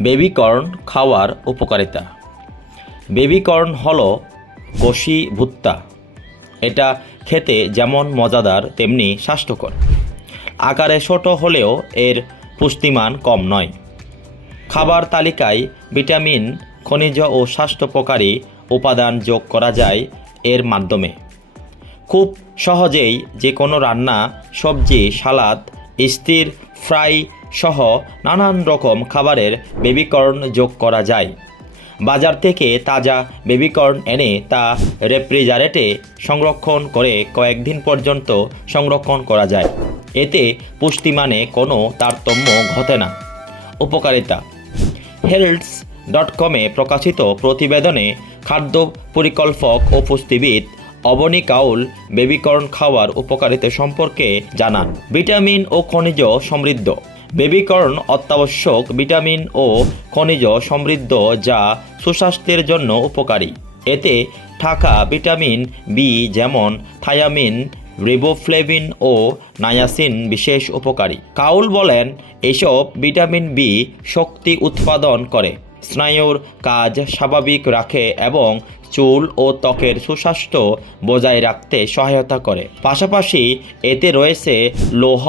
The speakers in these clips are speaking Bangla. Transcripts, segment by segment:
বেবিকর্ন খাওয়ার উপকারিতা। বেবিকর্ন হলো কষি ভুট্টা। এটা খেতে যেমন মজাদার তেমনি স্বাস্থ্যকর। আকারে ছোট হলেও এর পুষ্টিমান কম নয়। খাবার তালিকায় ভিটামিন, খনিজ ও স্বাস্থ্যোপকারী উপাদান যোগ করা যায় এর মাধ্যমে। খুব সহজেই যে কোনো রান্না, সবজি, সালাদ, স্টির ফ্রাই সহ নানান রকম খাবারের বেবিকর্ন যোগ করা যায়। বাজার থেকে তাজা বেবিকর্ন এনে তা রেফ্রিজারেটে সংরক্ষণ করে কয়েকদিন পর্যন্ত সংরক্ষণ করা যায়। এতে পুষ্টিমানে কোনো তারতম্য ঘটে না। উপকারিতা। health.com-এ প্রকাশিত প্রতিবেদনে খাদ্য পরিকল্পক ও পুষ্টিবিদ অবনী কাউল বেবিকর্ন খাওয়ার উপকারিতা সম্পর্কে জানান। ভিটামিন ও খনিজ সমৃদ্ধ। বেবিকর্ন অত্যাবশ্যক ভিটামিন ও খনিজ সমৃদ্ধ যা সুস্বাস্থ্যের জন্য উপকারী। এতে থাকা ভিটামিন বি যেমন থায়ামিন, রিবোফ্লেভিন ও নায়াসিন বিশেষ উপকারী। কাউল বলেন, এসব ভিটামিন বি শক্তি উৎপাদন করে, স্নায়ুর কাজ স্বাভাবিক রাখে এবং চুল ও ত্বকের সুস্বাস্থ্য বজায় রাখতে সহায়তা করে। পাশাপাশি এতে রয়েছে লৌহ,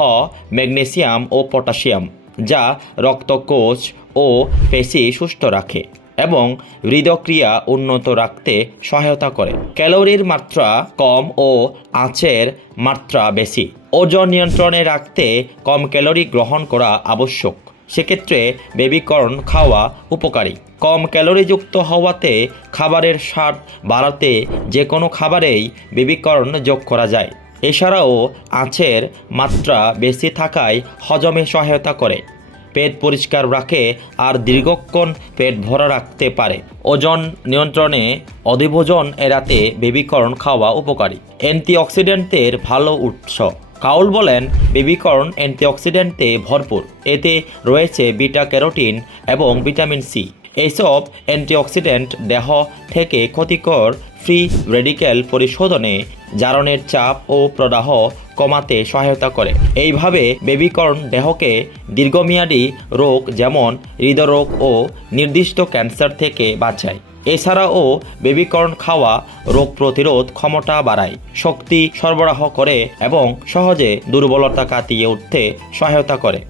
ম্যাগনেসিয়াম ও পটাশিয়াম, যা রক্তকোষ ও পেশি সুস্থ রাখে এবং হৃদক্রিয়া উন্নত রাখতে সহায়তা করে। ক্যালোরির মাত্রা কম ও আঁচের মাত্রা বেশি। ওজন নিয়ন্ত্রণে রাখতে কম ক্যালোরি গ্রহণ করা আবশ্যক। সেক্ষেত্রে বেবিকর্ন খাওয়া উপকারী। কম ক্যালোরিযুক্ত হওয়াতে খাবারের স্বাদ বাড়াতে যে কোনো খাবারেই বেবিকর্ন যোগ করা যায়। এছাড়াও আঁচের মাত্রা বেশি থাকায় হজমে সহায়তা করে, পেট পরিষ্কার রাখে আর দীর্ঘক্ষণ পেট ভরা রাখতে পারে। ওজন নিয়ন্ত্রণে অধিভোজন এড়াতে বেবিকর্ন খাওয়া উপকারী। অ্যান্টিঅক্সিডেন্টের ভালো উৎস। কাউল বলেন, বেবিকর্ন অ্যান্টিঅক্সিডেন্টে ভরপুর। এতে রয়েছে বিটা ক্যারোটিন এবং ভিটামিন সি। এইসব অ্যান্টিঅক্সিডেন্ট দেহ থেকে ক্ষতিকর ফ্রি রেডিক্যাল পরিশোধনে, জারণের চাপ ও প্রদাহ কমাতে সহায়তা করে। এইভাবে বেবিকর্ন দেহকে দীর্ঘমেয়াদী রোগ যেমন হৃদরোগ ও নির্দিষ্ট ক্যান্সার থেকে বাঁচায়। এছাড়াও বেবিকর্ন খাওয়া রোগ প্রতিরোধ ক্ষমতা বাড়ায়, শক্তি সরবরাহ করে এবং সহজে দুর্বলতা কাটিয়ে উঠতে সহায়তা করে।